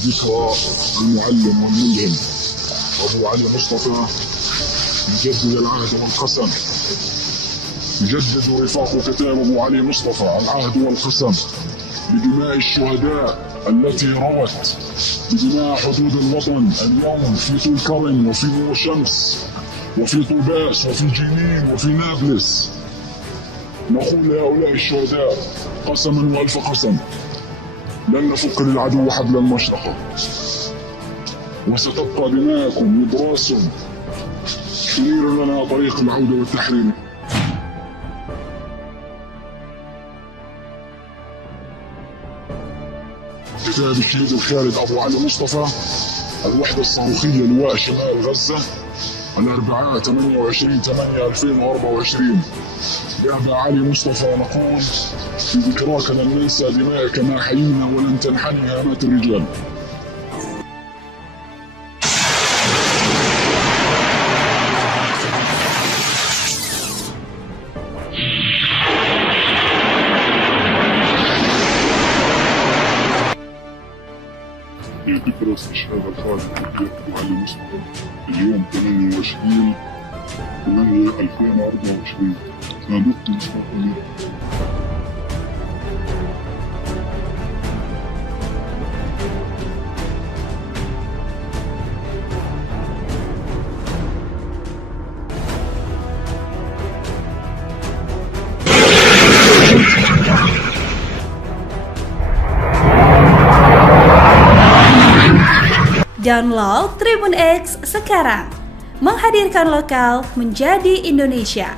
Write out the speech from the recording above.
ذكرى المعلم والملهم أبو علي مصطفى يجدد العهد والقسم. يجدد رفاق كتاب أبو علي مصطفى العهد والقسم بدماء الشهداء التي روت بدماء حدود الوطن اليوم في طول كرم وفي نور الشمس وفي طوباس وفي جنين وفي نابلس. نقول لهؤلاء الشهداء قسما وألف قسم لن نفك للعدو حبل المشرقة، وستبقى دماءكم نبراس تنير لنا طريق العودة والتحرير. كتاب الشهيد الخالد أبو علي مصطفى، الوحدة الصاروخية لواء شمال غزة، الأربعاء 28/8/2024. بأبا علي مصطفى نقول في ذكراك لن ننسى دماءك ما حيينا ولن تنحني هامات الرجال. في ذكرى استشهاد الخالد أبو علي مصطفى اليوم 28/8/2024. سابقت مصطفى Download Tribun X sekarang, menghadirkan lokal menjadi Indonesia.